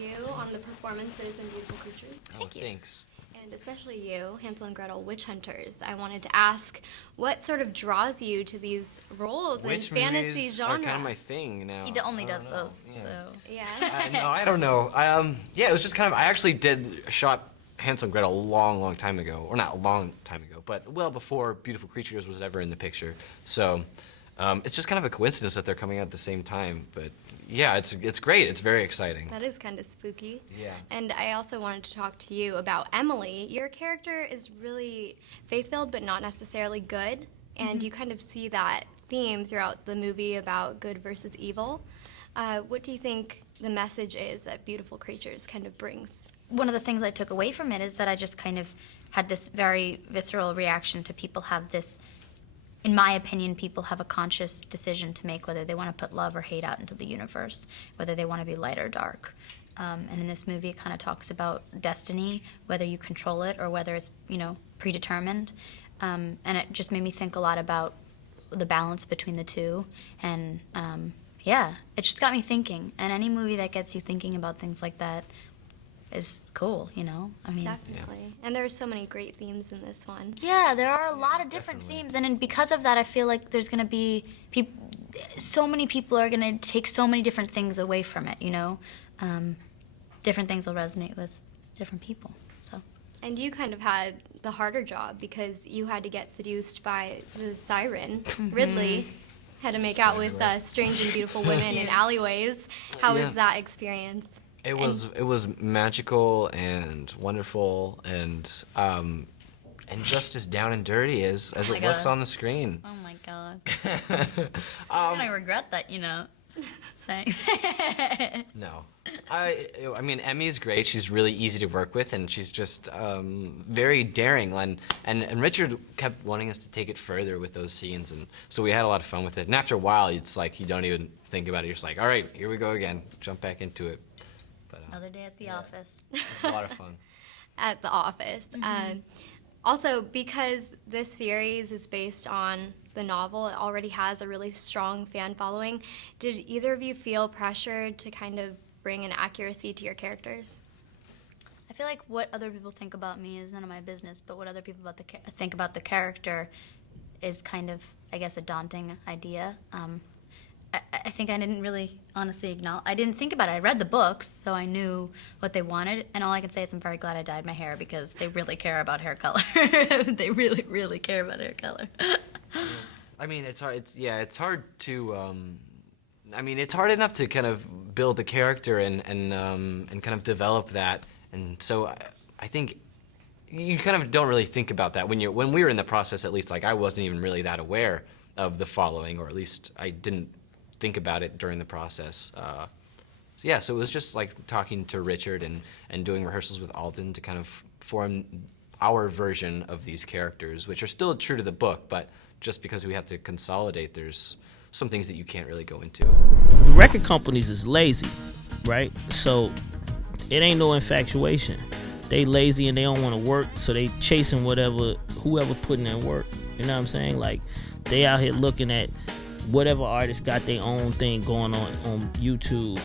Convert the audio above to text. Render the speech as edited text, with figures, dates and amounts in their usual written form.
you on the performances in Beautiful Creatures. Thank you. Thanks. And especially you, Hansel and Gretel, witch hunters. I wanted to ask, what sort of draws you to these roles in fantasy genre? Are kind of my thing now. He only does those, Yeah. so. Yeah. No, I don't know. Yeah, it was just kind of. I actually shot Hansel and Gretel a long time ago, or not a long time ago, but well before Beautiful Creatures was ever in the picture. So it's just kind of a coincidence that they're coming out at the same time. But yeah, it's great. It's very exciting. That is kind of spooky. Yeah. And I also wanted to talk to you about Emily. Your character is really faith-filled, but not necessarily good. And you kind of see that theme throughout the movie about good versus evil. What do you think the message is that Beautiful Creatures kind of brings? One of the things I took away from it is that I just kind of had this very visceral reaction to people have this, in my opinion, people have a conscious decision to make whether they want to put love or hate out into the universe, whether they want to be light or dark. And in this movie, it kind of talks about destiny, whether you control it or whether it's, predetermined. And it just made me think a lot about the balance between the two. And yeah, it just got me thinking. And any movie that gets you thinking about things like that is cool, I mean. Definitely. And there are so many great themes in this one. Yeah, there are a lot of different themes, and because of that, I feel like there's going to be so many people are going to take so many different things away from it, Different things will resonate with different people, so. And you kind of had the harder job because you had to get seduced by the siren, Ridley. Had to make out with strange and beautiful women in alleyways. How was that experience? It was magical and wonderful and just as down and dirty as it looks on the screen. Oh my God. I'm gonna regret that, saying. No. I mean, Emmy's great. She's really easy to work with, and she's just very daring. And Richard kept wanting us to take it further with those scenes, and so we had a lot of fun with it. And after a while, it's like you don't even think about it. You're just like, all right, here we go again. Jump back into it. But, Another day at the office. It's a lot of fun. At the office. Also, because this series is based on the novel, it already has a really strong fan following. Did either of you feel pressured to kind of bring an accuracy to your characters? I feel like what other people think about me is none of my business, but what other people think about the character is kind of, I guess, a daunting idea. I think I didn't really honestly acknowledge. I didn't think about it. I read the books, so I knew what they wanted, and all I can say is I'm very glad I dyed my hair because they really care about hair color. They really, really care about hair color. I mean, it's hard. It's hard to. I mean, it's hard enough to kind of build the character and kind of develop that, and so I think you kind of don't really think about that when we were in the process. At least, like I wasn't even really that aware of the following, or at least I didn't think about it during the process. So it was just like talking to Richard and doing rehearsals with Alden to kind of form our version of these characters, which are still true to the book, but just because we have to consolidate, there's some things that you can't really go into. Record companies is lazy, right? So it ain't no infatuation. They lazy and they don't want to work, so they chasing whoever putting in work. You know what I'm saying? Like, they out here looking at whatever artist got their own thing going on YouTube.